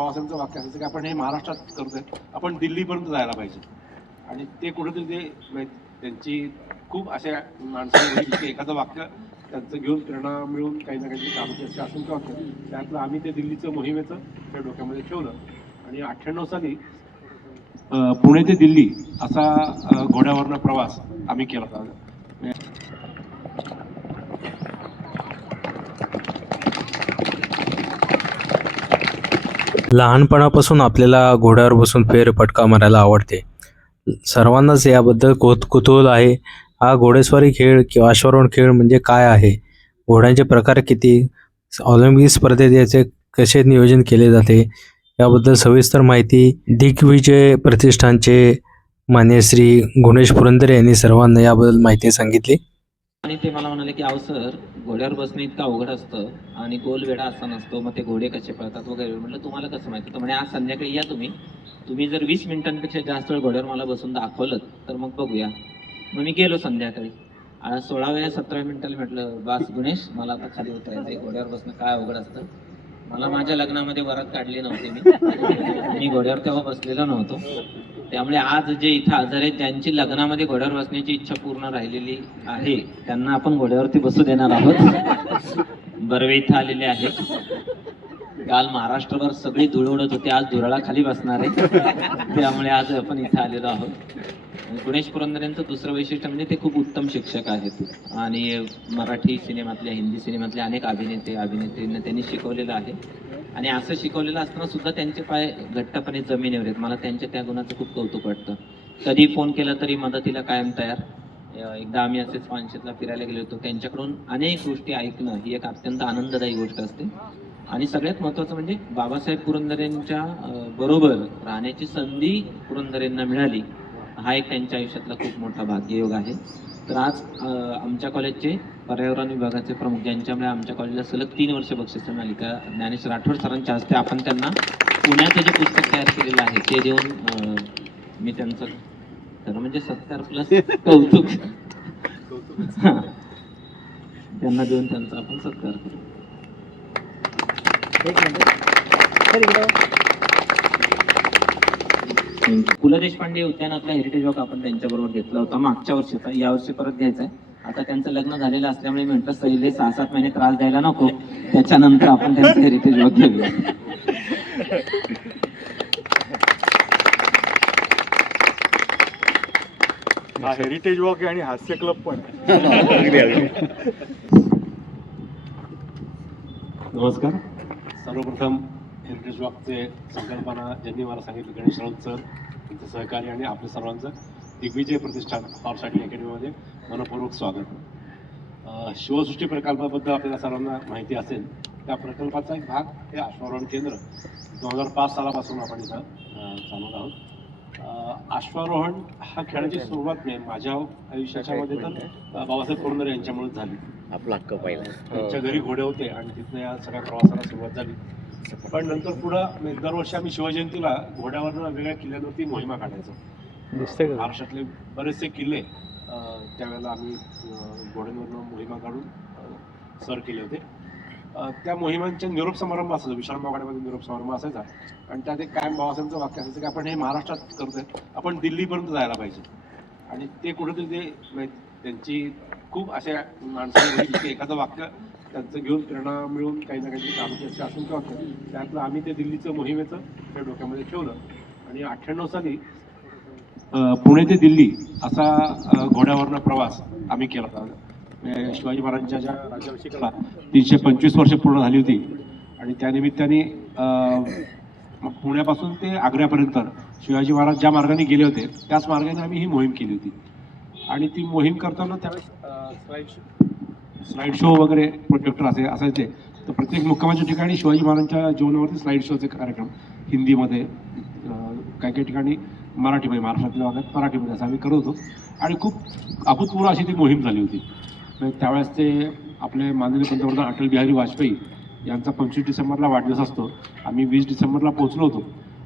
बाबासाहेबांचं वाक्य असायचं की आपण हे महाराष्ट्रात करतोय. आपण दिल्लीपर्यंत जायला पाहिजे. आणि ते कुठेतरी ते म्हणजे त्यांची खूप अशा माणसांनी की एखादं वाक्य त्यांचं घेऊन प्रेरणा मिळून काही ना काहीतरी काम असे असंख्य वाक्य त्यातलं आम्ही ते दिल्लीचं मोहिमेचं त्या डोक्यामध्ये ठेवलं. आणि अठ्ठ्याण्णव साली पुणे ते दिल्ली असा घोड्यावरनं प्रवास आम्ही केला. होता लहानपणापासून आपल्याला घोड्यावर बसून फेरफटका मारायला आवडते. सर्वांनाच याबद्दल कुत कुतूहल आहे. हा घोडेस्वारी खेळ किंवा अश्वारोहण खेळ म्हणजे काय आहे? घोड्यांचे प्रकार किती? ऑलिम्पिक स्पर्धेत याचे कसे नियोजन केले जाते? याबद्दल सविस्तर माहिती दिग्विजय प्रतिष्ठानचे मान्य श्री गुणेश पुरंदरे यांनी सर्वांना याबद्दल माहिती सांगितली. आणि ते मला म्हणाले की अहो सर घोड्यावर बसणे इतकं अवघड असतं आणि गोल वेडा असा नसतो मग ते घोडे कसे पळतात वगैरे. म्हटलं तुम्हाला कसं माहिती? तर म्हणे आज संध्याकाळी या तुम्ही. तुम्ही जर वीस मिनिटांपेक्षा जास्त वेळ घोड्यावर मला बसून दाखवलं तर मग बघूया. मग मी गेलो संध्याकाळी. आज सोळाव्या सतरा मिनिटाला म्हटलं बास गुणेश मला आता खाली उतरायचं घोड्यावर बसणं काय अवघड असतं? मला माझ्या लग्नामध्ये वरात काढली नव्हती मी. मी घोड्यावर तेव्हा बसलेलो नव्हतो. त्यामुळे आज जे इथं आजार आहेत ज्यांची लग्नामध्ये घोड्यावर बसण्याची इच्छा पूर्ण राहिलेली आहे. त्यांना आपण घोड्यावरती बसू देणार आहोत. बर्वे इथं आलेले आहेत. काल महाराष्ट्रभर सगळी धूळ उडत होती आज धुराळा खाली बसणार आहे. त्यामुळे आज आपण इथे आलेलो आहोत. गुणेश पुरंदर यांचं दुसरं वैशिष्ट्य म्हणजे ते खूप उत्तम शिक्षक आहेत. आणि मराठी सिनेमातले हिंदी सिनेमातले अनेक अभिनेते अभिनेत्रींना त्यांनी शिकवलेलं आहे. आणि असं शिकवलेलं असताना सुद्धा त्यांचे पाय घट्टपणे जमिनीवर आहेत. मला त्यांच्या त्या गुणाचं खूप कौतुक वाटतं. कधी फोन केला तरी मदतीला कायम तयार. एकदा आम्ही असेच पानशेतला फिरायला गेलो होतो. त्यांच्याकडून अनेक गोष्टी ऐकणं ही एक अत्यंत आनंददायी गोष्ट असते. आणि सगळ्यात महत्त्वाचं म्हणजे बाबासाहेब पुरंदरेंच्या बरोबर राहण्याची संधी पुरंदरेंना मिळाली. हा एक त्यांच्या आयुष्यातला खूप मोठा भाग्ययोग आहे. तर आज आमच्या कॉलेजचे पर्यावरण विभागाचे प्रमुख ज्यांच्यामुळे आमच्या कॉलेजला सलग तीन वर्ष बक्षीस मालिका ज्ञानेश राठोड सरांच्या हस्ते आपण त्यांना पुण्याचं जे पुस्तक तयार केलेलं आहे ते देऊन मी त्यांचं खरं म्हणजे सत्कार प्लस कौतुक. हा. त्यांना देऊन त्यांचा आपण सत्कार करू. पु ल देशपांडे उद्यानातला हेरिटेज वॉक आपण त्यांच्याबरोबर घेतला होता मागच्या वर्षीचा या वर्षी परत घ्यायचा आहे आता त्यांचं लग्न झालेलं असल्यामुळे मी म्हटलं सहिले सहा सात महिने त्रास द्यायला नको. त्याच्यानंतर आपण त्यांचं हेरिटेज वॉक घेऊया. हा हेरिटेज वॉक आहे आणि हास्य क्लब पण नमस्कार. सर्वप्रथम हेरिटेज वॉकचे संकल्पना ज्यांनी मला सांगितलं गणेश राऊत सर त्यांचं सहकार्य आणि आपल्या सर्वांचं दिग्विजय प्रतिष्ठान हॉर्स रायडिंग अकॅडमीमध्ये मनपूर्वक स्वागत. शिवसृष्टी प्रकल्पाबद्दल आपल्याला सर्वांना माहिती असेल त्या प्रकल्पाचा एक भाग हे अश्वारोहण केंद्र दोन हजार पाच सालापासून आपण इथं चालवत आहोत. अं, अश्वारोहण हा खेळाची सुरुवात नाही माझ्या आयुष्याच्यामध्ये तर बाबासाहेब पुरंदरे यांच्यामुळेच झाली. आपला हक्क पाहिला. त्यांच्या घरी घोडे होते आणि तिथनं या सगळ्या प्रवासाला सुरुवात झाली. पण नंतर पुढं म्हणजे दरवर्षी आम्ही शिवजयंतीला घोड्यावरनं वेगवेगळ्या किल्ल्यांवरती मोहिमा काढायचो. महाराष्ट्रातले बरेचसे किल्ले त्यावेळेला आम्ही घोड्यांवरनं मोहिमा काढून सर केले होते. त्या मोहिमांचे निरोप समारंभ असायचा विश्राम गाड्यामध्ये निरोप समारंभ असायचा. आणि त्यात एक कायम बाबासाहेबांचं वाक्य असायचं की आपण हे महाराष्ट्रात करतोय आपण दिल्लीपर्यंत जायला पाहिजे. आणि ते कुठेतरी ते म्हणजे त्यांची खूप अशा माणसांनी एखादं वाक्य त्यांचं घेऊन प्रेरणा मिळून काही ना काहीतरी काम असे असंख्य वाक्य त्यातलं आम्ही ते दिल्लीचं मोहिमेचं त्या डोक्यामध्ये ठेवलं. आणि अठ्ठ्याण्णव साली पुणे ते दिल्ली असा घोड्यावरनं प्रवास आम्ही केला होता. म्हणजे शिवाजी महाराजांच्या ज्या राज्याभिषेकाला तीनशे पंचवीस वर्ष पूर्ण झाली होती. आणि त्यानिमित्ताने पुण्यापासून ते आग्र्यापर्यंत शिवाजी महाराज ज्या मार्गाने गेले होते त्याच मार्गाने आम्ही ही मोहीम केली होती. आणि ती मोहीम करताना त्यावेळेस स्लाईड शो वगैरे प्रोजेक्टर असे असायचे. तर प्रत्येक मुक्कामाच्या ठिकाणी शिवाजी महाराजांच्या जीवनावरती स्लाईड शोचे कार्यक्रम. हिंदीमध्ये काही काही ठिकाणी मराठीमध्ये महाराष्ट्रातल्या भागात मराठीमध्ये असं आम्ही करत होतो. आणि खूप अभूतपूर्व अशी ती मोहीम झाली होती. म्हणजे त्यावेळेस ते आपले माननीय पंतप्रधान अटल बिहारी वाजपेयी यांचा पंचवीस डिसेंबरला वाढदिवस असतो. आम्ही वीस डिसेंबरला पोहोचलो होतो.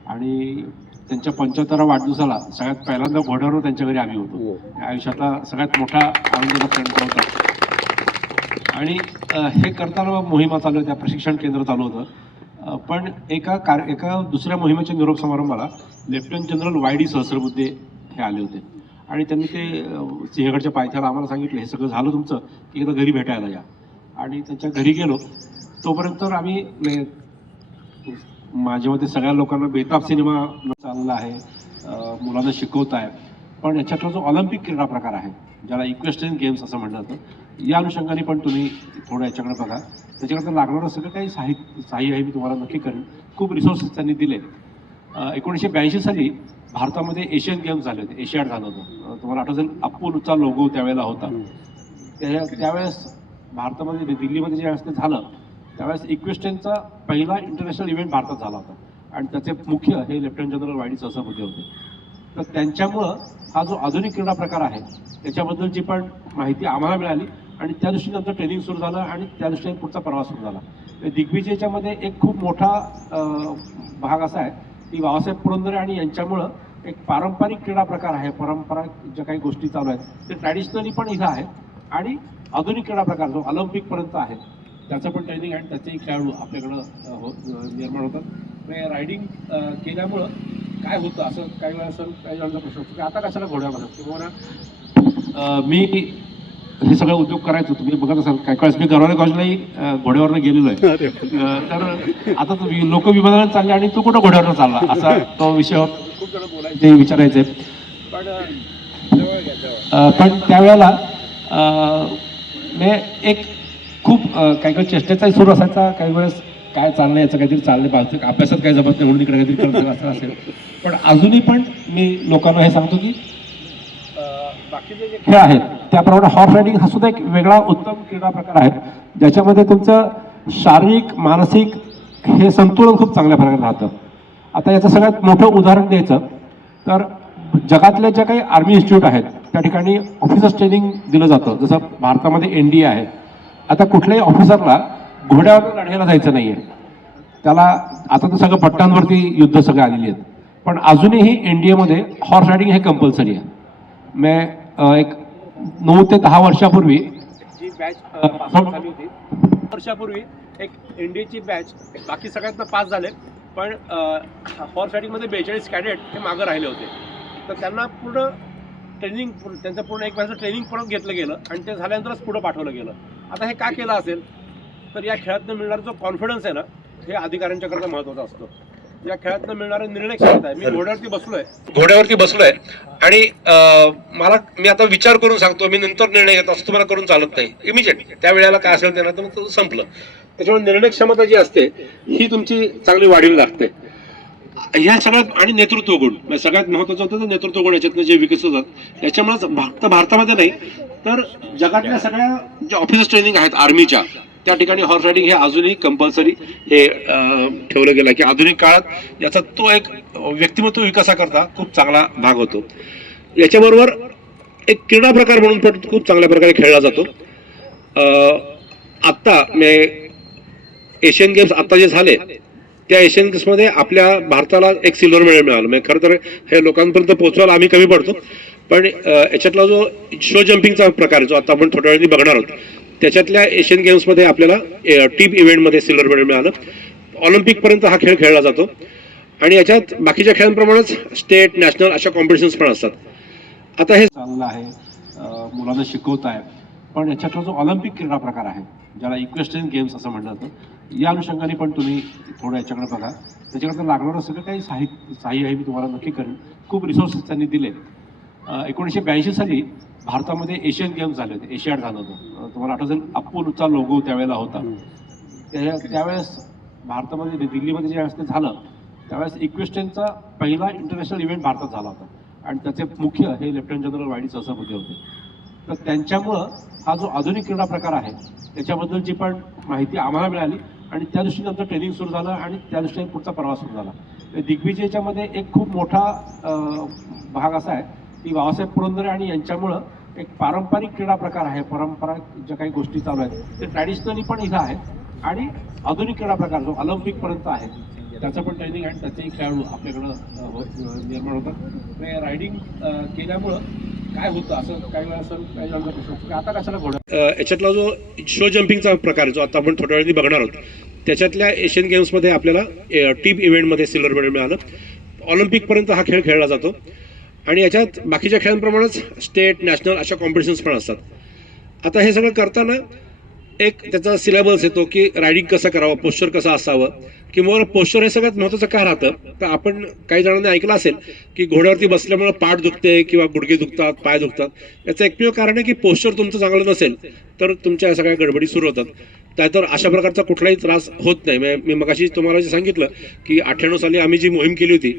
आणि त्यांच्या पंच्याहत्तरा वाढदिवसाला सगळ्यात पहिल्यांदा घोड्यावर त्यांच्या घरी आम्ही होतो. आयुष्यातला सगळ्यात मोठा आनंदाचा क्षण होता. आणि हे करताना मोहिमा चालू होत्या प्रशिक्षण केंद्र चालू होतं. पण एका कार एका दुसऱ्या मोहिमेच्या निरोप समारंभाला lieutenant general Y D Sahasrabuddhe हे आले होते. आणि त्यांनी ते सिंहगडच्या पायथ्याला आम्हाला सांगितलं हे सगळं झालं तुमचं की एकदा घरी भेटायला या. आणि त्यांच्या घरी गेलो तोपर्यंत आम्ही माझ्या मते सगळ्या लोकांना बेताब सिनेमा चालला आहे मुलांना शिकवत आहे. पण याच्यातला जो ऑलिम्पिक क्रीडा प्रकार आहे ज्याला इक्वेस्टर्न गेम्स असं म्हटलं जातं या अनुषंगाने पण तुम्ही थोडं याच्याकडे बघा. त्याच्याकडे लागणारं सगळं काही साहित्य साह्य आहे मी तुम्हाला नक्की करेन. खूप रिसोर्सेस त्यांनी दिले एकोणीसशे ब्याऐंशी साली भारतामध्ये एशियन गेम्स झाले होते एशियाड झालं होतं. तुम्हाला आठवत असेल अप्पूलचा लोगो त्यावेळेला होता. त्या त्यावेळेस भारतामध्ये दिल्लीमध्ये ज्यावेळेस ते झालं त्यावेळेस इक्वेस्टनचा पहिला इंटरनॅशनल इव्हेंट भारतात झाला होता. आणि त्याचे मुख्य हे lieutenant general Y D D Sahasrabuddhe होते. तर त्यांच्यामुळं हा जो आधुनिक क्रीडा प्रकार आहे त्याच्याबद्दलची पण माहिती आम्हाला मिळाली आणि त्या दृष्टीने आमचं ट्रेनिंग सुरू झालं आणि त्या दृष्टीने पुढचा प्रवास सुरू झाला. दिग्विजयच्यामध्ये एक खूप मोठा भाग असा आहे की बाबासाहेब पुरंदरे आणि यांच्यामुळं एक पारंपरिक क्रीडा प्रकार आहे. परंपरा ज्या काही गोष्टी चालू आहेत ते ट्रॅडिशनली पण इथं आहेत आणि आधुनिक क्रीडा प्रकार जो ऑलिम्पिकपर्यंत आहे त्याचं पण ट्रेनिंग आहे आणि त्याचेही खेळाडू आपल्याकडं हो निर्माण होतात. म्हणजे रायडिंग केल्यामुळं काय होतं? असं काही वेळा असं काही जणांचा प्रश्न असतो की आता कशाला घोड्यावर बसत किंवा मी हे सगळं उद्योग करायचो तुम्ही बघत असाल काही वेळेस मी गरवाले कॉलेजलाही घोड्यावरनं गेलेलो आहे. तर आता तर लोक विमानाला चालले आणि तू कुठं घोड्यावरनं चालला? असा तो विषय. खूप जण बोलायचे? विचारायचे. पण पण त्यावेळेला म्हणजे एक काही काही चेष्टेचाही सुरू असायचा. काही वेळेस काय चाललंय याचं काहीतरी चाललंय पाहतो अभ्यासात काही जमत नाही म्हणून इकडे काहीतरी करत असं असेल. पण अजूनही पण मी लोकांना हे सांगतो की बाकीचे जे खेळ आहेत. त्याप्रमाणे हॉर्स रायडिंग हा सुद्धा एक वेगळा उत्तम क्रीडा प्रकार आहे. ज्याच्यामध्ये तुमचं शारीरिक मानसिक हे संतुलन खूप चांगल्या प्रकारे राहतं. आता याचं सगळ्यात मोठं उदाहरण द्यायचं तर जगातले ज्या काही आर्मी इन्स्टिट्यूट आहेत त्या ठिकाणी ऑफिसर्स ट्रेनिंग दिलं जातं. जसं भारतामध्ये एन डी ए आहे. आता कुठल्याही ऑफिसरला घोड्यावर लढायला जायचं नाही आहे त्याला आता तर सगळं पट्ट्यांवरती युद्ध सगळं आलेली आहेत. पण अजूनही एन डी एमध्ये हॉर्स रायडिंग हे कंपल्सरी आहे. मी एक नऊ ते दहा वर्षापूर्वी जी बॅच झाली होती वर्षापूर्वी एक एन डी एची बॅच बाकी सगळ्यांना पास झाले. पण हॉर्स रायडिंगमध्ये बेचाळीस कॅडेट हे मागं राहिले होते. तर त्यांना पूर्ण ट्रेनिंग त्यांचं पूर्ण एक महिन्याचं ट्रेनिंग पण घेतलं गेलं आणि ते झाल्यानंतरच पुढं पाठवलं गेलं. आता हे का केलं असेल? तर या खेळातनं मिळणारा जो कॉन्फिडन्स आहे ना हे अधिकाऱ्यांच्या करता महत्त्वाचा असतो. या खेळातनं मिळणारा निर्णय क्षमता आहे. मी घोड्यावरती बसलोय. घोड्यावरती बसलोय. आणि मला मी आता विचार करून सांगतो मी नंतर निर्णय घेतो असं तुम्हाला करून चालत नाही. इमिजिएट त्या वेळेला काय असेल त्यांना तर मग तो संपलं. त्याच्यामुळे निर्णय क्षमता जी असते ही तुमची चांगली वाढीव लागते. ह्या सगळ्यात आणि नेतृत्व गुण. म्हणजे सगळ्यात महत्वाचं होतं तर नेतृत्व गुण याच्यातनं जे विकसित होतात याच्यामुळेच फक्त भारतामध्ये नाही तर जगातल्या सगळ्या ज्या ऑफिसर्स ट्रेनिंग आहेत आर्मीच्या त्या ठिकाणी हॉर्स रायडिंग हे अजूनही कंपल्सरी हे ठेवलं गेलं की आधुनिक काळात याचा तो एक व्यक्तिमत्व विकासाकरता खूप चांगला भाग होतो. याच्याबरोबर एक क्रीडा प्रकार म्हणून पण खूप चांगल्या प्रकारे खेळला जातो. आत्ता म्हणजे एशियन गेम्स आत्ता जे झाले त्या एशियन गेम्समध्ये आपल्या भारताला एक सिल्वर मेडल मिळालं. म्हणजे खरं तर हे लोकांपर्यंत पोहोचवायला आम्ही कमी पडतो. पण याच्यातला जो शो जम्पिंगचा प्रकार आहे, जो आता आपण थोड्या वेळाने बघणार आहोत त्याच्यातल्या एशियन गेम्समध्ये आपल्याला टीम इव्हेंटमध्ये सिल्वर मेडल मिळालं. ऑलिम्पिकपर्यंत हा खेळ खेळला जातो. आणि याच्यात बाकीच्या खेळांप्रमाणेच स्टेट नॅशनल अशा कॉम्पिटिशन्स पण असतात. आता हे चाललं आहे. मुलांना शिकवत आहे पण याच्यातला जो ऑलिम्पिक क्रीडा प्रकार आहे ज्याला इक्वेस्टर्न गेम्स असं म्हटलं जातं या अनुषंगाने पण तुम्ही थोडं याच्याकडे बघा. त्याच्याकडे लागणारं सगळं काही साहित्य साह्य आहे मी तुम्हाला नक्की करेन. खूप रिसोर्सेस त्यांनी दिले एकोणीसशे ब्याऐंशी साली भारतामध्ये एशियन गेम्स झाले होते एशियाड झालं होतं. तुम्हाला आठवत असेल अप्पूलचा लोगो त्यावेळेला होता. त्या त्यावेळेस भारतामध्ये दिल्लीमध्ये ज्यावेळेस ते झालं त्यावेळेस इक्वेस्टनचा पहिला इंटरनॅशनल इव्हेंट भारतात झाला होता. आणि त्याचे मुख्य हे लेफ्टनंट जनरल वाय डी होते. तर त्यांच्यामुळं हा जो आधुनिक क्रीडा प्रकार आहे त्याच्याबद्दलची पण माहिती आम्हाला मिळाली आणि त्या दृष्टीने आमचं ट्रेनिंग सुरू झालं आणि त्या दृष्टीने पुढचा प्रवास सुरू झाला. तर दिग्विजयच्यामध्ये एक खूप मोठा भाग असा आहे की बाबासाहेब पुरंदरे आणि यांच्यामुळं एक पारंपरिक क्रीडा प्रकार आहे परंपरा ज्या काही गोष्टी चालू आहेत ते ट्रॅडिशनली पण इथं आहेत आणि आधुनिक क्रीडा प्रकार जो ऑलिम्पिकपर्यंत आहे त्याचं पण ट्रेनिंग आहे त्याचेही खेळाडू आपल्याकडं निर्माण होतात. म्हणजे रायडिंग केल्यामुळं काय होतं असं काही वेळा असं काही जणांचा प्रश्न की आता कशाला घोडा? याच्यातला जो शो जम्पिंगचा प्रकार जो आता आपण थोड्या वेळाने बघणार आहोत त्याच्यातल्या एशियन गेम्समध्ये आपल्याला टीम इव्हेंटमध्ये सिल्वर मेडल मिळालं. ऑलिम्पिकपर्यंत हा खेळ खेळला जातो. आणि याच्यात बाकीच्या खेळांप्रमाणेच स्टेट नॅशनल अशा कॉम्पिटिशन्स पण असतात. आता हे सगळं करताना एक त्याचा सिलेबस येतो की रायडिंग कसं करावं पोश्चर कसं असावं किंवा पोश्चर हे सगळ्यात महत्त्वाचं का राहतं? तर आपण काही जणांनी ऐकलं असेल की घोड्यावरती बसल्यामुळे पाठ दुखते किंवा गुडघे दुखतात पाय दुखतात. याचं एकमेव कारण आहे की पोश्चर तुमचं चांगलं नसेल तर तुमच्या या सगळ्या गडबडी सुरू होतात. त्यातर अशा प्रकारचा कुठलाही त्रास होत नाही. म्हणजे मी मगाशी तुम्हाला जे सांगितलं की अठ्ठ्याण्णव साली आम्ही जी मोहीम केली होती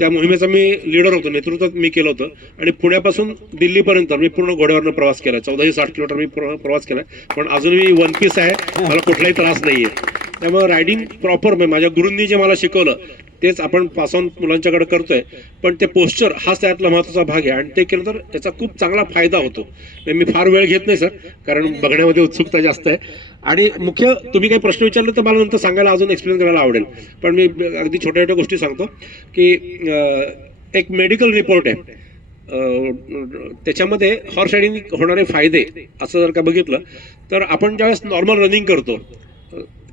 त्या मोहिमेचा मी लीडर होतो नेतृत्व मी केलं होतं. आणि पुण्यापासून दिल्लीपर्यंत मी पूर्ण घोड्यावरनं प्रवास केला चौदाशे साठ किलोमीटर मी पूर्ण प्रवास केला पण अजून मी वन पीस आहे. मला कुठलाही त्रास नाही आहे त्यामुळे रायडिंग प्रॉपर म्हणजे माझ्या गुरूंनी जे मला शिकवलं तेच आपण पासॉन मुलांच्याकडे करतोय. पण ते पोस्चर हाच त्यातला महत्त्वाचा भाग आहे. आणि ते केलं तर याचा खूप चांगला फायदा होतो. म्हणजे मी फार वेळ घेत नाही सर. कारण बघण्यामध्ये उत्सुकता जास्त आहे. आणि मुख्य तुम्ही काही प्रश्न विचारले तर मला नंतर सांगायला अजून एक्सप्लेन करायला आवडेल. पण मी अगदी छोट्या छोट्या गोष्टी सांगतो की एक मेडिकल रिपोर्ट आहे. त्याच्यामध्ये हॉर्स रायडिंग होणारे फायदे असं जर का बघितलं तर आपण ज्यावेळेस नॉर्मल रनिंग करतो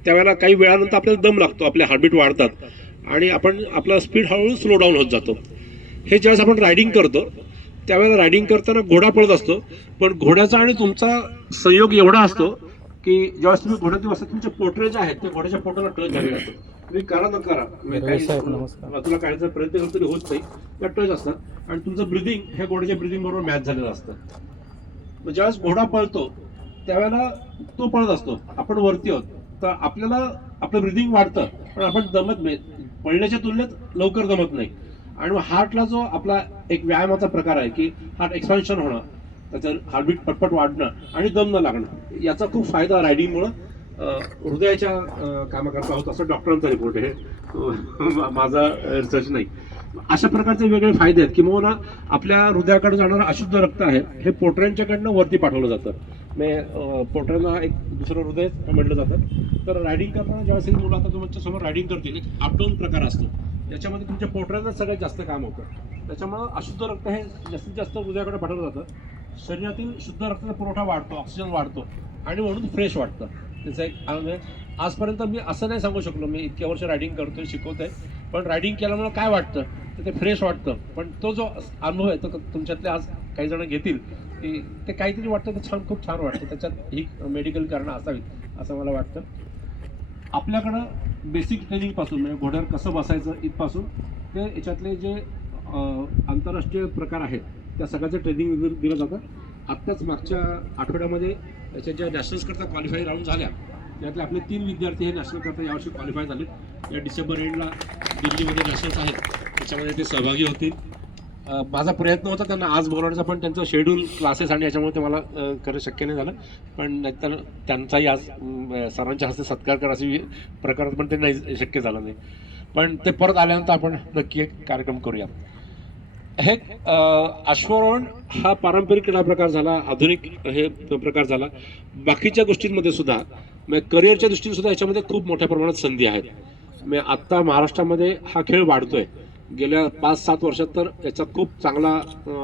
त्यावेळेला काही वेळानंतर आपल्याला दम लागतो आपले हार्टबीट वाढतात. आणि आपण आपला स्पीड हळूहळू स्लो डाऊन होत जातो. हे ज्यावेळेस आपण रायडिंग करतो त्यावेळेला रायडिंग करताना घोडा पळत असतो. पण घोड्याचा आणि तुमचा संयोग एवढा असतो की ज्यावेळेस तुम्ही घोड्यात बसता तुमचे पोटरे जे आहेत ते घोड्याच्या पोटाला टच झालेले असतात. तुम्ही करा न करा. तुला काढायचा प्रयत्न करतो तरी होत नाही. त्या टच असतात. आणि तुमचं ब्रिदिंग हे घोड्याच्या ब्रिदिंग बरोबर मॅच झालेलं असतं. मग ज्यावेळेस घोडा पळतो त्यावेळेला तो पळत असतो. आपण वरती आहोत. तर आपल्याला आपलं ब्रिदिंग वाढतं. पण आपण जमत नाही. पळण्याच्या तुलनेत लवकर जमत नाही. आणि हार्टला जो आपला एक व्यायामाचा प्रकार आहे की हार्ट एक्सपान्शन होणं त्याचं हार्टबीट पटपट वाढणं आणि दम न लागणं याचा खूप फायदा रायडिंगमुळं हृदयाच्या अं, कामाकरता होत असं डॉक्टरांचा रिपोर्ट आहे. हे माझा रिसर्च नाही. अशा प्रकारचे वेगळे फायदे आहेत किंवा आपल्या हृदयाकडे जाणारं अशुद्ध रक्त आहे हे पोटऱ्यांच्याकडनं वरती पाठवलं जातं. म्हणजे पोटऱ्यांना एक दुसरं हृदय म्हटलं जातं तर रायडिंग करताना ज्यावेळेस मुलं आता तुमच्यासमोर रायडिंग करतील एक अपडाऊन प्रकार असतो त्याच्यामध्ये तुमच्या पोटऱ्यांना सगळ्यात जास्त काम होतं त्याच्यामुळं अशुद्ध रक्त हे जास्तीत जास्त हृदयाकडे पाठवलं जातं शरीरातील शुद्ध रक्ताचा पुरवठा वाढतो ऑक्सिजन वाढतो आणि म्हणून फ्रेश वाटतं. त्याचं एक म्हणजे आजपर्यंत मी असं नाही सांगू शकलो मी इतक्या वर्ष रायडिंग करतोय शिकवतोय. पण रायडिंग केल्यामुळे काय वाटतं? तर ते फ्रेश वाटतं. पण तो जो अनुभव आहे तो तुमच्यातले आज काही जण घेतील. की ते काहीतरी वाटतं ते छान खूप छान वाटतं. त्याच्यात ही मेडिकल कारणं असावीत असं मला वाटतं. आपल्याकडं बेसिक ट्रेनिंगपासून म्हणजे घोड्यावर कसं बसायचं इथपासून ते याच्यातले जे आंतरराष्ट्रीय प्रकार आहेत त्या सगळ्याचं ट्रेनिंग दिलं दिलं जातं. आत्ताच मागच्या आठवड्यामध्ये त्याच्या ज्या नॅशनल्सकरता क्वालिफाय राऊंड झाल्या त्यातले आपले तीन विद्यार्थी हे नॅशनलकरता यावर्षी क्वालिफाय झाले या डिसेंबर एंडला दिल्लीमध्ये नॅशनल्स आहेत. त्याच्यामध्ये ते सहभागी होतील. माझा प्रयत्न होता त्यांना आज बोलवण्याचा पण त्यांचं शेड्यूल क्लासेस आणि याच्यामुळे ते मला करणं शक्य नाही झालं. पण नाहीतर त्यांचाही आज सरांच्या हस्ते सत्कार करा अशी प्रकार पण ते नाही शक्य झालं नाही. पण ते परत आल्यानंतर आपण नक्की एक कार्यक्रम करूया हे अं, अश्वारोहण हा पारंपरिक क्रीडा प्रकार झाला आधुनिक हे प्रकार झाला. बाकीच्या गोष्टींमध्ये सुद्धा म्हणजे करिअरच्या दृष्टीने सुद्धा याच्यामध्ये खूप मोठ्या प्रमाणात संधी आहेत. म्हणजे आत्ता महाराष्ट्रामध्ये हा खेळ वाढतोय. गेल्या पाच सात वर्षात तर याचा खूप चांगला प्रसार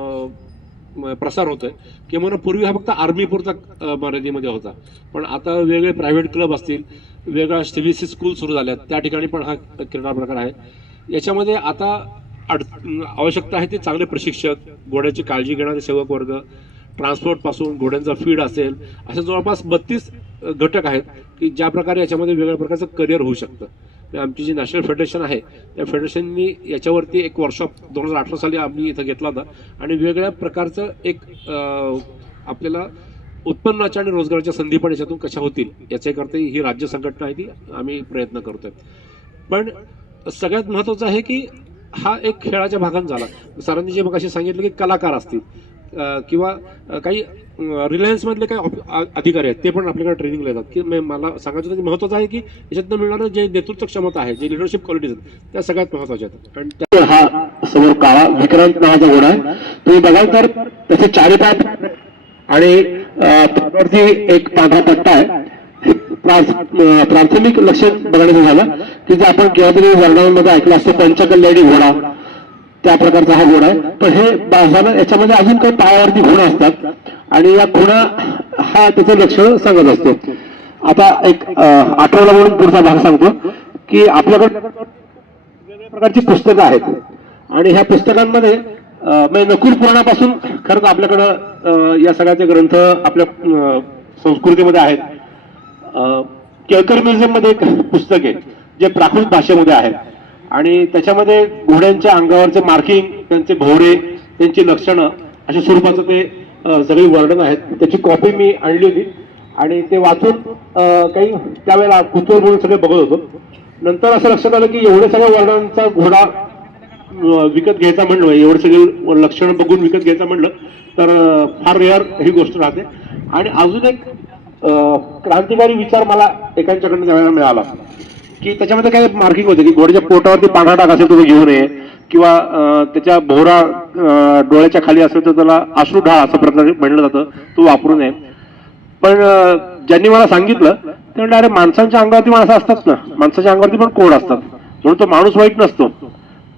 होतो प्रसार होतोय. किंवा पूर्वी हा फक्त आर्मीपुरता मर्यादेमध्ये होता. पण आता वेगवेगळे प्रायव्हेट क्लब असतील वेगळ्या सी बी सी स्कूल सुरू झाल्या त्या ठिकाणी पण हा क्रीडा प्रकार आहे. याच्यामध्ये आता अड आवश्यकता आहे ते चांगले प्रशिक्षक घोड्याची काळजी घेणारे सेवक वर्ग ट्रान्सपोर्टपासून घोड्यांचा फीड असेल असे जवळपास बत्तीस घटक आहेत की ज्या प्रकारे याच्यामध्ये वेगळ्या प्रकारचं करिअर होऊ शकतं. आमची जी नॅशनल फेडरेशन आहे त्या फेडरेशननी याच्यावरती एक वर्कशॉप दोन हजार अठरा साली आम्ही इथं घेतला होता. आणि वेगळ्या प्रकारचं एक आपल्याला उत्पन्नाच्या आणि रोजगाराच्या संधी पण याच्यातून कशा होतील याच्याकरता ही राज्य संघटना आहे ती आम्ही प्रयत्न करतोय. पण सगळ्यात महत्त्वाचं आहे की हा एक खेळाच्या भागात झाला. सरांनी जे मग सांगितलं की कलाकार असतील. किंवा काही रिलायन्समधले काही अधिकारी आहेत ते पण आपल्याकडे ट्रेनिंगला येतात की मला सांगायचं होतं की महत्त्वाचं आहे की याच्यातनं मिळणारं जे नेतृत्व क्षमता आहे जे लिडरशिप क्वालिटीज आहेत त्या सगळ्यात महत्त्वाच्या आहेत. आणि त्या हा समोर काळा विक्रांत नावाचा गुण आहे. तुम्ही बघाल तर त्याचे चारी पाय आणि अं, एक पांढरा पट्टा आहे. प्राथमिक लक्ष बघण्याचं झालं की जे आपण केव्हा तरी वर्णनामध्ये ऐकलं असतं पंचकल्याणी घोडा. त्या प्रकारचा हा घोडा आहे. पण हे बाजारात याच्यामध्ये अजून काही पायावरती खुणा असतात. आणि या खुणा हा त्याचं लक्षण सांगत असतो. आता एक आठवला म्हणून पुढचा भाग सांगतो की आपल्याकडे वेगवेगळ्या प्रकारची पुस्तकं आहेत. आणि ह्या पुस्तकांमध्ये म्हणजे नकुल पुराणापासून खरं तर आपल्याकडं या सगळ्याचे ग्रंथ आपल्या संस्कृतीमध्ये आहेत. केळकर म्युझियममध्ये एक पुस्तक आहे जे प्राकृत भाषेमध्ये आहे. आणि त्याच्यामध्ये घोड्यांच्या अंगावरचे मार्किंग त्यांचे भोवरे त्यांची लक्षणं अशा स्वरूपाचं ते सगळी वर्णन आहेत. त्याची कॉपी मी आणली होती. आणि ते वाचून काही त्यावेळेला कुतूहल म्हणून सगळे बघत होतो. नंतर असं लक्षात आलं की एवढ्या सगळ्या वर्णांचा घोडा विकत घ्यायचा म्हणलं एवढे सगळे लक्षणं बघून विकत घ्यायचं म्हणलं तर फार रेअर ही गोष्ट राहते. आणि अजून एक क्रांतिकारी विचार मला एकांच्याकडनं त्यावेळेला मिळाला. की त्याच्यामध्ये काय मार्किंग होते की घोड्याच्या पोटावरती पांढरा डाग असेल तर घेऊ नये. किंवा त्याच्या भोवरा डोळ्याच्या खाली असेल तर त्याला अश्रू ढाळ असं प्रकारे म्हणलं जातं तो वापरू नये. पण ज्यांनी मला सांगितलं ते म्हणजे अरे माणसांच्या अंगावरती माणसं असतात ना माणसाच्या अंगावरती पण कोड असतात? म्हणून तो माणूस वाईट नसतो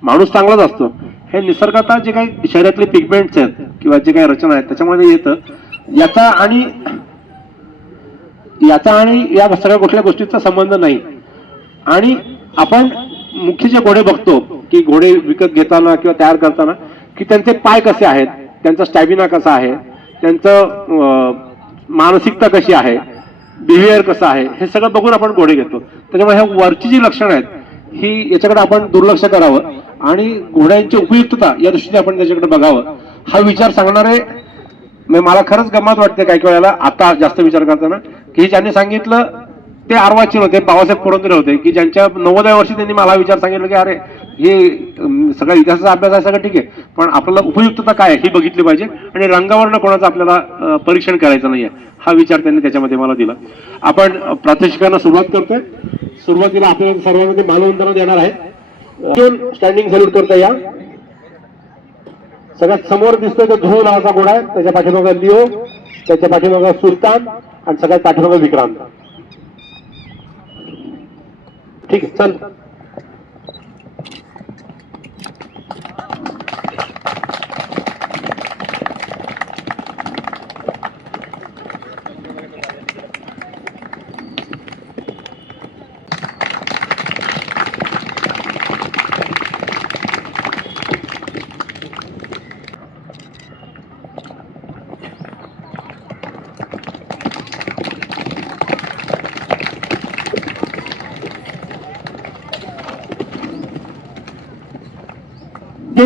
माणूस चांगलाच असतो. हे निसर्गात जे काही शरीरातले पिगमेंट्स आहेत किंवा जे काही रचना आहेत त्याच्यामध्ये येतं. याचा आणि याचा आणि या सगळ्या कुठल्या गोष्टीचा संबंध नाही. आणि आपण मुख्य जे घोडे बघतो की घोडे विकत घेताना किंवा तयार करताना की त्यांचे पाय कसे आहेत त्यांचा स्टॅमिना कसा आहे त्यांचं मानसिकता कशी आहे बिहेवियर कसं आहे हे सगळं बघून आपण घोडे घेतो. त्याच्यामुळे ह्या वरची जी लक्षणं आहेत ही याच्याकडे आपण दुर्लक्ष करावं आणि घोड्यांची उपयुक्तता या दृष्टीने आपण त्याच्याकडे बघावं. हा विचार सांगणारे म्हणजे मला खरंच गमत वाटते काही काही वेळेला आता जास्त विचार करताना की ज्यांनी सांगितलं ते आरवाचीन होते बाबासाहेब पुरंदरे होते की ज्यांच्या नव्वदव्या वर्षी त्यांनी मला विचार सांगितलं की अरे हे सगळा इतिहासाचा अभ्यास आहे सगळं ठीक आहे पण आपल्याला उपयुक्तता काय ही बघितली पाहिजे आणि रंगावरनं कोणाचं आपल्याला परीक्षण करायचं नाहीये. हा विचार त्यांनी त्याच्यामध्ये मला दिला. आपण प्रात्यक्षिकांना सुरुवात करतोय. सुरुवातीला आपल्याला सर्वांमध्ये मानवंदना देणार आहे. स्टँडिंग सल्यूट करता या. सगळ्यात समोर दिसतोय तो धुळ नावाचा घोडा आहे. त्याच्या पाठीमागा लिओ त्याच्या पाठीमागा सुलतान आणि सगळ्यात पाठीमागा विक्रांत. ठीक आहे चल.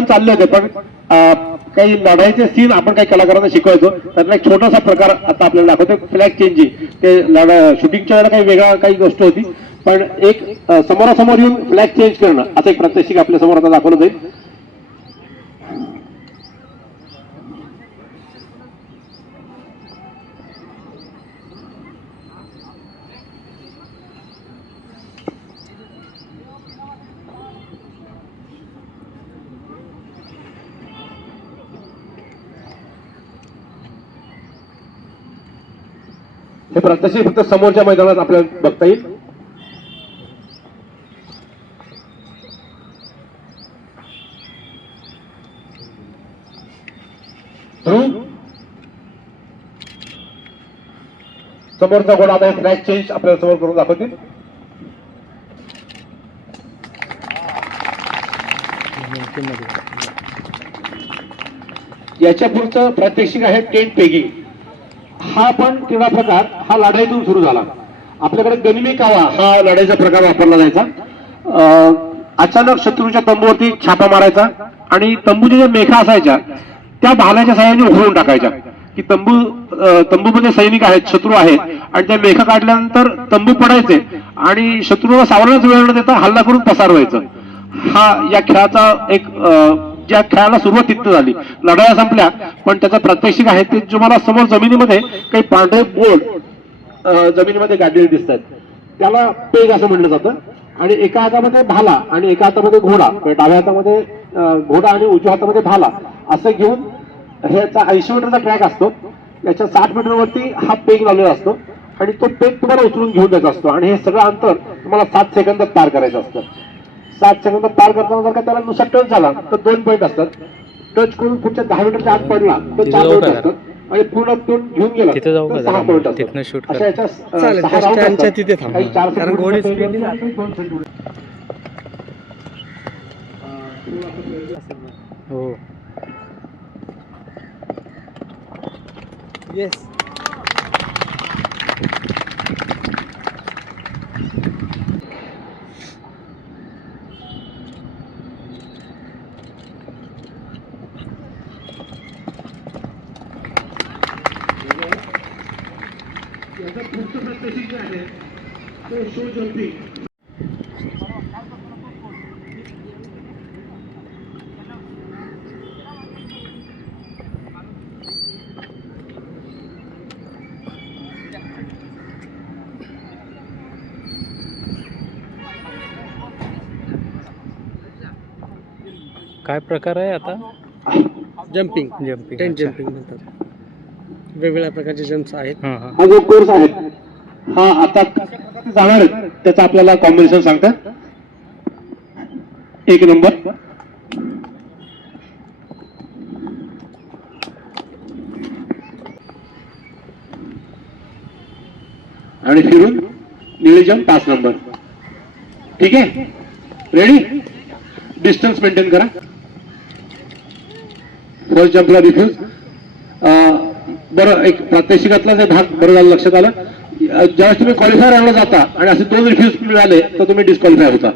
चालले होते पण काही लढाईचे सीन आपण काही कलाकारांना शिकवायचो. त्यातला एक छोटासा प्रकार आता आपल्याला दाखवतो फ्लॅग चेंजिंग ते लढा शूटिंगच्या वेळेला काही वेगळा काही गोष्ट होती. पण एक समोरासमोर येऊन फ्लॅग चेंज करणं असं एक प्रात्यक्षिक आपल्यासमोर आता दाखवलं जाईल. हे प्रात्यक्षिक फक्त समोरच्या मैदानात आपल्याला बघता येईल. समोरचा घोडा आता फ्लॅग चेंज आपल्याला समोर करून दाखवतील. याच्या पुढचं प्रात्यक्षिक आहे टेंट पेगिंग हा पण क्रीडा प्रकार हा लढाईतून सुरू झाला. आपल्याकडे गनिमी कावा हा लढाईचा प्रकार वापरला जायचा. अं, अचानक शत्रूच्या तंबूवरती छापा मारायचा आणि तंबूच्या ज्या मेखा असायच्या त्या भाल्याच्या साह्याने उघडून टाकायच्या. की तंबू तंबूमध्ये सैनिक आहेत शत्रू आहेत आणि त्या मेखा काढल्यानंतर तंबू पडायचे आणि शत्रूला सावरण्याच वेळ न देता हल्ला करून पसार व्हायचं. हा या खेळाचा एक ज्या खेळाला सुरुवात तिथं झाली. लढाया संपल्या पण त्याचा प्रात्यक्षिक आहे ते जो मला समोर जमिनीमध्ये काही पांढरे बोर्ड जमिनीमध्ये गाडलेले दिसत आहेत त्याला पेग असं म्हणलं जातं. आणि एका हातामध्ये भाला आणि एका हातामध्ये घोडा म्हणजे डाव्या हातामध्ये घोडा आणि उजव्या हातामध्ये भाला असं घेऊन ह्याचा ऐंशी मीटरचा ट्रॅक असतो. याच्या साठ मीटरवरती हा पेग लावलेला असतो. आणि तो पेग तुम्हाला उचलून घेऊन द्यायचा असतो. आणि हे सगळं अंतर तुम्हाला सात सेकंदात पार करायचं असतं. सात सेकंदात पार करताना जर का त्याला नुसार टच झाला तर दोन पॉईंट असतात. टच करून पुढच्या दहा मीटरच्या आत पडला तर चार पॉईंट असतात. आणि पूर्ण तोंड घेऊन गेला तिथे जाऊ का सहा? पॉईंट तिथनं अशा. याच्या अं, चालेल, सहा त्या round स्टँडच्या असतात. तिथे थांबा. काही चार कारण घोडे speed ने दोन. हो येस तो काय प्रकार आहे आता? जम्पिंग जम्पिंग टेन जम्पिंग म्हणतात. वेगवेगळ्या प्रकारचे जम्प्स आहेत. हां हां. हा जो कोर्स आहे हा आता जाणार त्याचं त्याचा आपल्याला कॉम्बिनेशन सांगतात. एक नंबर आणि फिरून निळेजम पाच नंबर ठीक आहे? रेडी डिस्टन्स मेंटेन करा. फर्स्ट जम्पला रिफ्यूज बरं एक प्रात्यक्षिकातला जे भाग बरं झालं लक्षात आलं. ज्यावेळेस तुम्ही क्वालिफाय राहिला जाता आणि असे दोन रिफ्यूज मिळाले तर तुम्ही डिस्क्वालिफाय होता.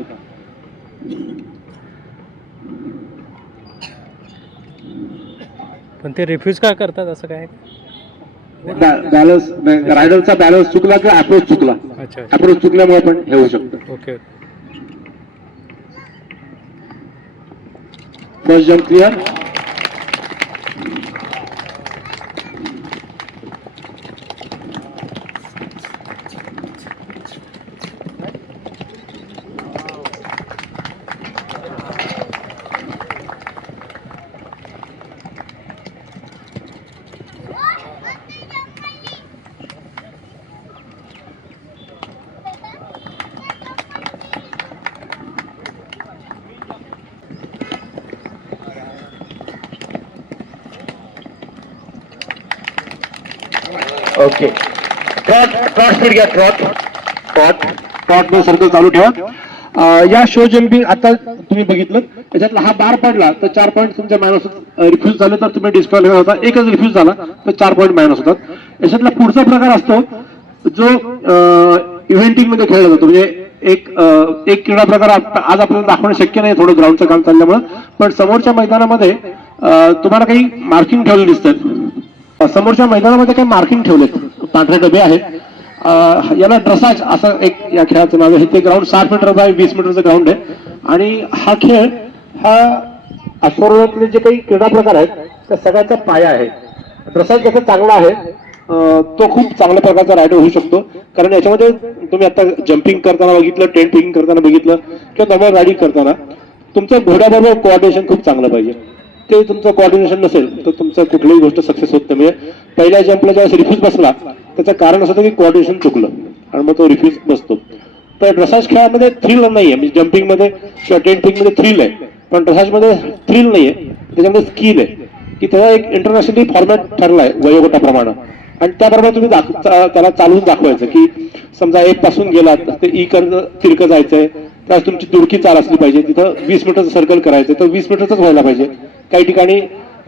पण ते रिफ्यूज का करतात असं काय? बॅलन्स रायडरचा बॅलन्स चुकला किंवा अप्रोच चुकला? अप्रोच चुकल्यामुळे पण हे होऊ शकतं. Okay first jump clear okay. Trot trot speed घ्या ट्रॉट ट्रॉट ट्रॉट सर्कल चालू ठेवा. या शो जम्पिंग आता तुम्ही बघितलं. त्याच्यातला हा बार पडला तर चार पॉईंट तुमच्या मायनस रिफ्यूज झाले तर तुम्ही डिस्क्वालिफाय होता एकच रिफ्यूज झाला तर चार पॉईंट मायनस होतात. याच्यातला पुढचा प्रकार असतो जो इव्हेंटिंगमध्ये खेळला जातो. म्हणजे एक एक क्रीडा प्रकार आज आपल्याला दाखवणं शक्य नाही थोडं ग्राउंडचं काम चालल्यामुळे. पण समोरच्या मैदानामध्ये तुम्हाला काही मार्किंग ठेवले दिसतात. समोरच्या मैदानामध्ये काही मार्किंग ठेवलेत. पांढरे डबे आहेत. याला ड्रसाज असं एक या खेळाचं नाव आहे. ते ग्राउंड साठ मीटर बाय वीस मीटरचं ग्राउंड आहे. आणि हा खेळ हा अश्वारोहणातले जे काही क्रीडा प्रकार आहेत त्या सगळ्याचा पाया आहे. ड्रसाज कसं चांगला आहे तो खूप चांगल्या प्रकारचा रायडर होऊ शकतो. कारण याच्यामध्ये तुम्ही आता जम्पिंग करताना बघितलं टेंट पिकिंग करताना बघितलं किंवा नॉर्मल रायडिंग करताना तुमचं घोड्याबरोबर कोऑर्डिनेशन खूप चांगलं पाहिजे. ते तुमचं कॉर्डिनेशन नसेल तर तुमचं कुठलीही गोष्ट सक्सेस होत नाही पहिल्या जम्पला ज्यावेळेस रिफ्यूज बसला त्याचं कारण असं होतं की कॉर्डिनेशन चुकलं आणि मग तो रिफ्यूज बसतो. तर ड्रसाज खेळामध्ये थ्रिल नाहीये. म्हणजे जम्पिंगमध्ये किंवा टेंटिंगमध्ये थ्रिल आहे. पण ड्रसाजमध्ये थ्रिल नाही नाहीये. त्याच्यामध्ये स्किल आहे. की त्याचा एक इंटरनॅशनली फॉर्मॅट ठरलाय वयोगटाप्रमाणे. आणि त्याबरोबर तुम्ही दाख- त्याला चालवून दाखवायचं की समजा एक पासून गेलात तर ते ई कर तिरकं जायचंय. त्यास तुमची दुडकी चाल असली पाहिजे. तिथं वीस मीटरचं सर्कल करायचं तर वीस मीटरचंच व्हायला पाहिजे. काही ठिकाणी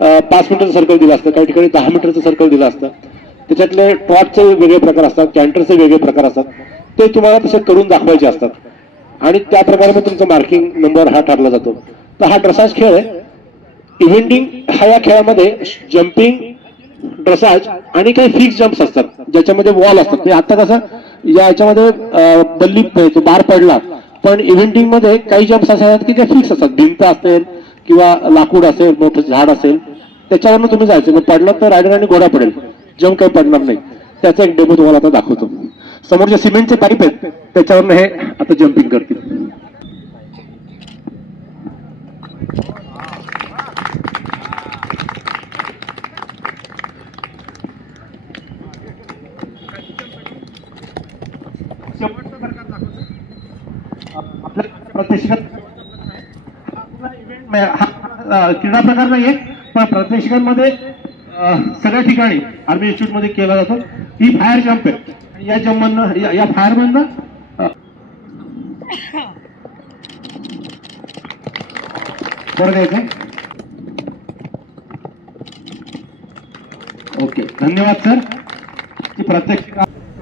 पाच मीटरचं सर्कल दिलं असतं काही ठिकाणी दहा मीटरचं सर्कल दिलं असतं. त्याच्यातले ट्रॉटचे वेगळे प्रकार असतात कॅन्टरचे वेगळे प्रकार असतात. ते तुम्हाला तसे करून दाखवायचे असतात. आणि त्याप्रकारे मग तुमचा मार्किंग नंबर हा ठरला जातो. तर हा ड्रसाज खेळ आहे. इव्हेंटिंग हा या खेळामध्ये जम्पिंग ड्रसाज आणि काही फिक्स जम्प्स असतात. ज्याच्यामध्ये वॉल असतात. ते आता कसं या याच्यामध्ये बल्ली म्हणजे बार पडला. पण इव्हेंटिंगमध्ये काही जम्प्स असे आहेत की ते फिक्स असतात. भिंत असेल किंवा लाकूड असेल मोठं झाड असेल त्याच्यावरनं तुम्ही जायचं. मग पडलं तर रायडर आणि घोडा पडेल. जम्प काही पडणार नाही. त्याचा एक डेमो तुम्हाला आता दाखवतो. समोर जे सिमेंटचे पाईप आहेत. त्याच्यावरनं हे आता जम्पिंग करतील. आपल्या हा क्रीडा प्रकार नाहीये पण प्रत्यक्षांमध्ये सगळ्या ठिकाणी आर्मी इन्स्टिट्यूटमध्ये केला जातो. ही फायर जम्प आहे. आणि या जम्पमधनं या- या फायरमधनं अ, बरं ओके धन्यवाद सर. ती प्रत्यक्ष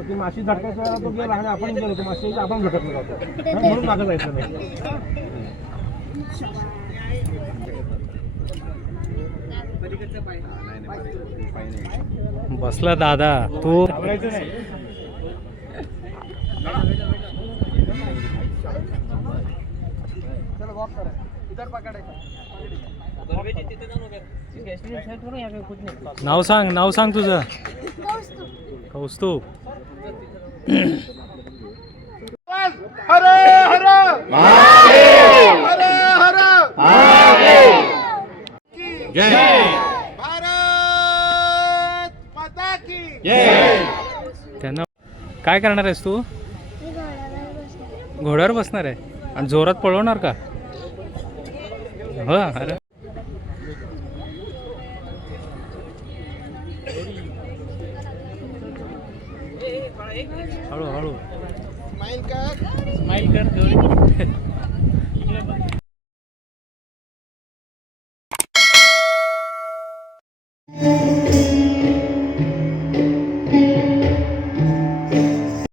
ती माशी झटकायचा तो गेला आणि आपण गेलो माशी आपण झटकलो जातो म्हणून मागं जायचं नाही. बसला दादा तू नाव सांग नाव सांग तुझं. कौस्तुभ. त्यांना काय करणार आहेस तू? घोड्यावर बसणार आहे. आणि जोरात पळवणार का? हो अरे. हळू हळू. स्माईल कर. स्माईल कर